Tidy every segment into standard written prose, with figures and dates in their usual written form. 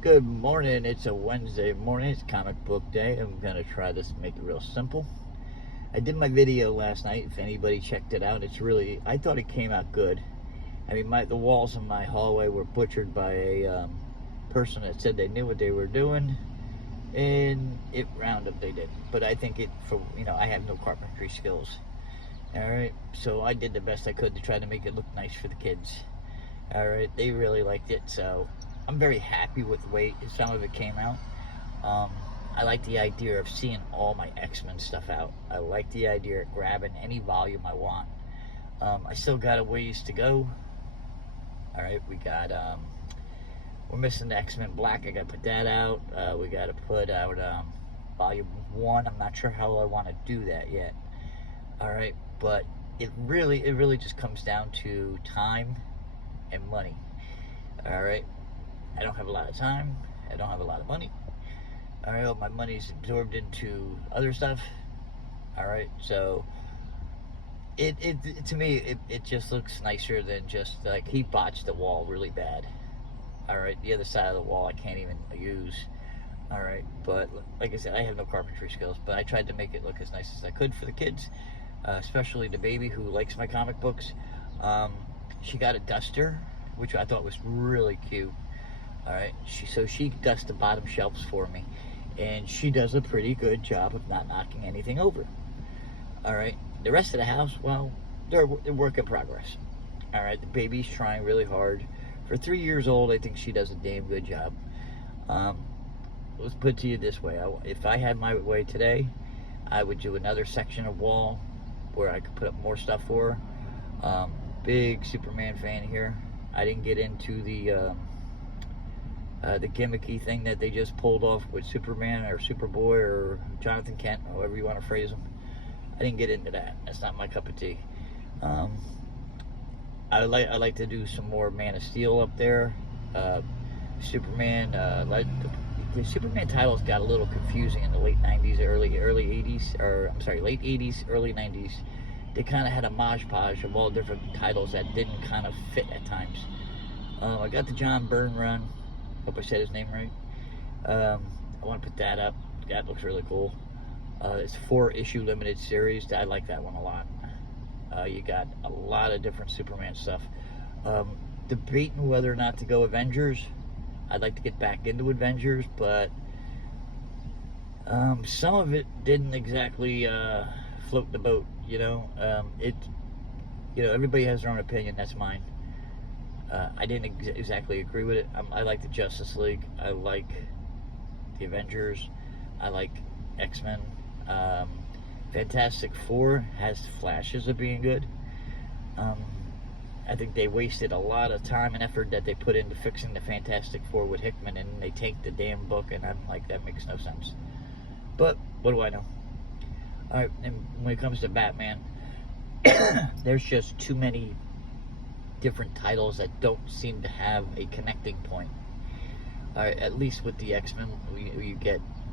Good morning. It's a Wednesday morning. It's comic book day. I'm going to try this and make it real simple. I did my video last night. If anybody checked it out, I thought it came out good. I mean, the walls in my hallway were butchered by a person that said they knew what they were doing, and it round up they did. But I think I have no carpentry skills. All right, so I did the best I could to try to make it look nice for the kids. All right, they really liked it, so I'm very happy with the way some of it came out. Um, I like the idea of seeing all my X-Men stuff out. I like the idea of grabbing any volume I want. I still got a ways to go. All right, we're missing the X-Men Black. I got to put that out. We got to put out volume 1. I'm not sure how I want to do that yet. All right, but it really just comes down to time and money. All right, I don't have a lot of time. I don't have a lot of money. All right, all my money's absorbed into other stuff. All right, so it to me it just looks nicer than just like he botched the wall really bad. All right, the other side of the wall I can't even use. All right, but like I said, I have no carpentry skills, but I tried to make it look as nice as I could for the kids, especially the baby who likes my comic books. She got a duster, which I thought was really cute. All right, she dusts the bottom shelves for me, and she does a pretty good job of not knocking anything over. All right, the rest of the house, well, they're work in progress. All right, the baby's trying really hard. For 3 years old, I think she does a damn good job. Um, let's put it to you this way: if I had my way today, I would do another section of wall where I could put up more stuff for her. Big Superman fan here. I didn't get into the gimmicky thing that they just pulled off with Superman or Superboy or Jonathan Kent, however you want to phrase them. I didn't get into that. That's not my cup of tea. Um, I like to do some more Man of Steel up there. Superman, the Superman titles got a little confusing in the late '90s, early '80s, or I'm sorry, late '80s, early '90s. They kind of had a modge-podge of all different titles that didn't kind of fit at times. I got the John Byrne run. Hope I said his name right. I want to put that up. That looks really cool. It's a 4-issue limited series. I like that one a lot. You got a lot of different Superman stuff. Debating whether or not to go Avengers. I'd like to get back into Avengers, but some of it didn't exactly float the boat. Everybody has their own opinion. That's mine. I didn't exactly agree with it. I like the Justice League. I like the Avengers. I like X-Men. Fantastic Four has flashes of being good. I think they wasted a lot of time and effort that they put into fixing the Fantastic Four with Hickman, and they take the damn book, and I'm like, that makes no sense. But what do I know? All right, and when it comes to Batman, there's just too many different titles that don't seem to have a connecting point. All right, at least with the X-Men,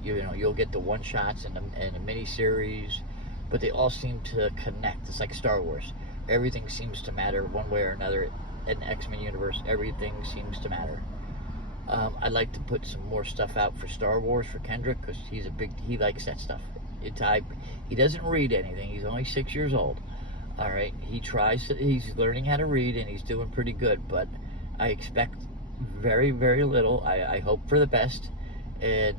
you'll get the one shots and the mini series, but they all seem to connect. It's like Star Wars. Everything seems to matter one way or another. In the X-Men universe, everything seems to matter. I'd like to put some more stuff out for Star Wars for Kendrick, because he likes that stuff. He doesn't read anything. He's only 6 years old. All right, he's learning how to read, and he's doing pretty good, but I expect very, very little. I hope for the best, and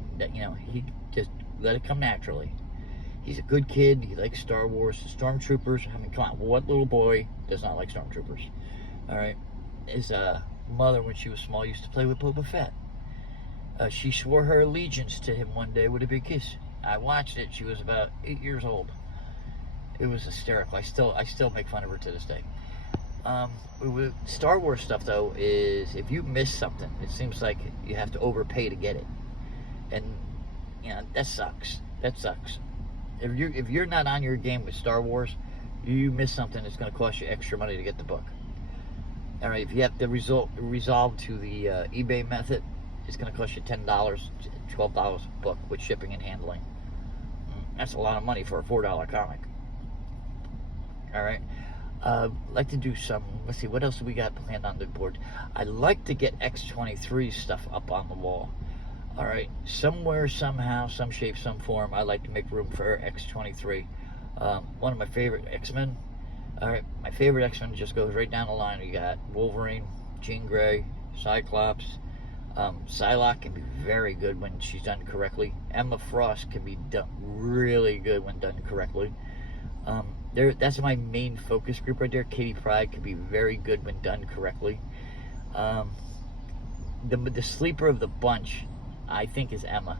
he just let it come naturally. He's a good kid. He likes Star Wars. The Stormtroopers. I mean, come on, what little boy does not like Stormtroopers? All right, his mother, when she was small, used to play with Boba Fett. She swore her allegiance to him one day with a big kiss. I watched it. She was about 8 years old. It was hysterical. I still make fun of her to this day. With Star Wars stuff, though, is if you miss something, it seems like you have to overpay to get it, and that sucks. That sucks. If you're not on your game with Star Wars, you miss something. It's going to cost you extra money to get the book. All right, if you have to resolve to the eBay method, it's going to cost you $10, $12 a book with shipping and handling. That's a lot of money for a $4 comic. All right. Like to do some, let's see, what else do we got planned on the board? I'd like to get X-23 stuff up on the wall. All right, somewhere, somehow, some shape, some form, I like to make room for X-23. One of my favorite X-Men. All right, my favorite X-Men just goes right down the line. You got Wolverine, Jean Grey, Cyclops. Psylocke can be very good when she's done correctly. Emma Frost can be done really good when done correctly. That's my main focus group right there. Katie Pryde can be very good when done correctly. The sleeper of the bunch, I think, is Emma.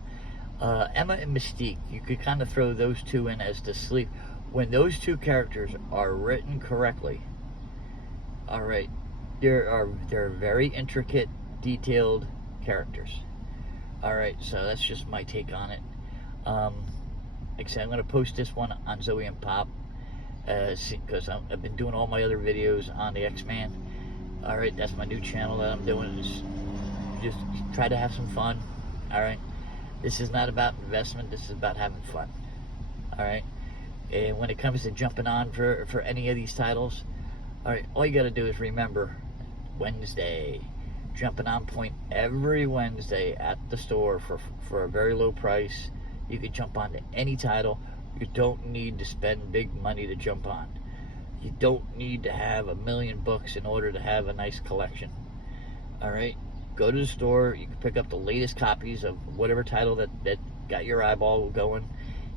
Emma and Mystique, you could kind of throw those two in as the sleep. When those two characters are written correctly, all right, they're very intricate, detailed characters. All right, so that's just my take on it. Like I said, I'm going to post this one on Zoe and Pop because I've been doing all my other videos on the X-Man. All right, that's my new channel that I'm doing. Just try to have some fun. All right, this is not about investment. This is about having fun. All right, and when it comes to jumping on for any of these titles, all right, all you got to do is remember Wednesday. Jumping on point every Wednesday at the store for a very low price. You can jump on to any title. You don't need to spend big money to jump on. You don't need to have 1,000,000 books in order to have a nice collection. All right, go to the store. You can pick up the latest copies of whatever title that got your eyeball going,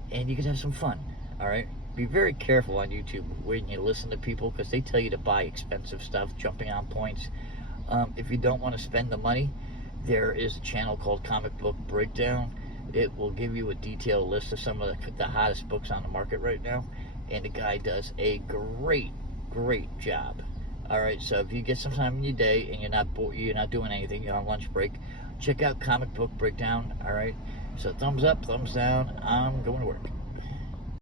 and you can have some fun. All right, be very careful on YouTube when you listen to people, because they tell you to buy expensive stuff, jumping on points. If you don't want to spend the money, there is a channel called Comic Book Breakdown. It will give you a detailed list of some of the hottest books on the market right now, and the guy does a great job. All right, so if you get some time in your day and you're not doing anything, you're on lunch break, check out Comic Book Breakdown. All right, so thumbs up, thumbs down. I'm going to work.